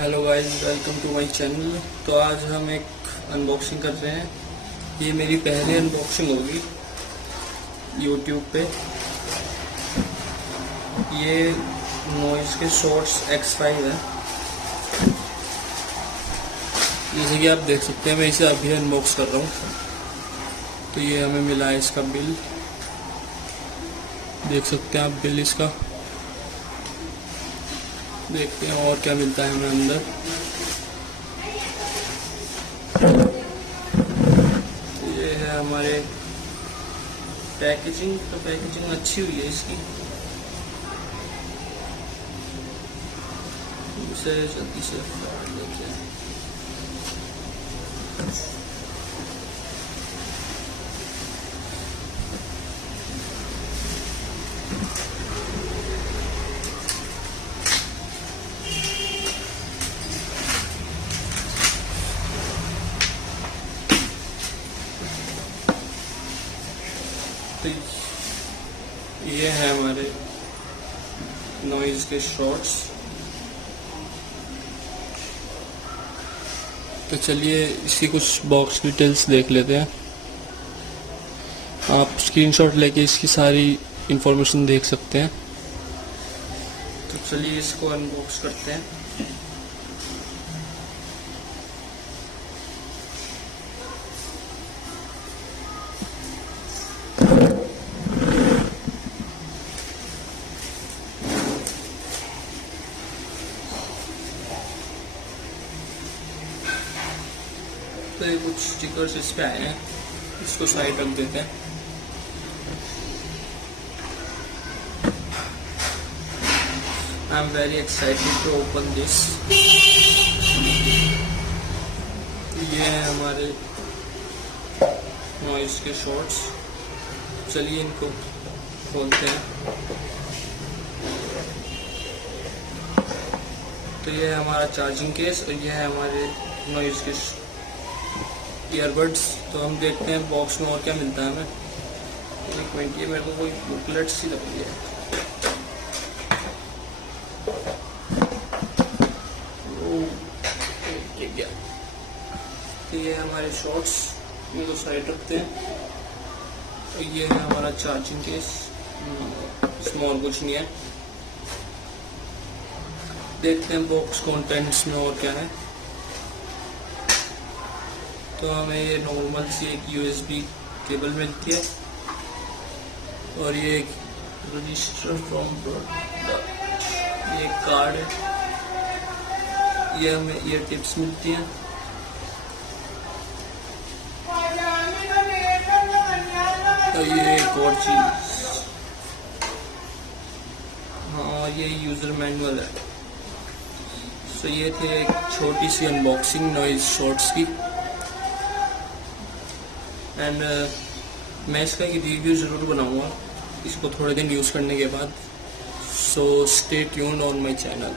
Hello guys, welcome to my channel. तो आज हम एक अनबॉक्सिंग कर रहे हैं। ये मेरी पहली अनबॉक्सिंग होगी यूट्यूब पे। ये नॉइज़ के शॉर्ट्स X5 है। जैसे कि आप देख सकते हैं, मैं इसे अभी अनबॉक्स कर रहा हूँ। तो ये हमें मिला है इसका बिल, देख सकते हैं आप बिल इसका। देखते हैं और क्या मिलता है हमें अंदर। ये है हमारे पैकेजिंग। तो पैकेजिंग अच्छी हुई है इसकी। इसे जल्दी से फाड़ लेते हैं। तो ये है हमारे नॉइज़ के शॉर्ट्स। तो चलिए इसकी कुछ बॉक्स डिटेल्स देख लेते हैं। आप स्क्रीनशॉट लेके इसकी सारी इंफॉर्मेशन देख सकते हैं। तो चलिए इसको अनबॉक्स करते हैं। तो ये कुछ स्टिकर्स इस पे आए हैं, इसको साइड रख देते हैं। I am very excited to open this. ये है हमारे नॉइज़ के शॉर्ट्स। चलिए इनको खोलते हैं। तो ये है हमारा चार्जिंग केस और ये है हमारे नॉइज़ के ईयरबड्स। तो हम देखते हैं बॉक्स में और क्या मिलता है हमें। एक मिनट, ये मेरे को कोई बुकलेट सी लग रही है। क्या, तो ये हमारे शॉर्ट्स, इनको साइड रखते हैं। तो ये है हमारा चार्जिंग केस। इसमें और कुछ नहीं है। देखते हैं बॉक्स कंटेंट्स में और क्या है। तो हमें ये नॉर्मल सी एक USB केबल मिलती है और ये एक रजिस्टर फ्रॉम ये एक कार्ड है। ये हमें ईयर टिप्स मिलती हैं। तो ये एक और चीज, हाँ, ये यूजर मैनुअल है। तो ये थे एक छोटी सी अनबॉक्सिंग नॉइज़ शॉर्ट्स की। एंड मैं इसका एक रिव्यू ज़रूर बनाऊंगा इसको थोड़े दिन यूज़ करने के बाद। So stay tuned on my channel.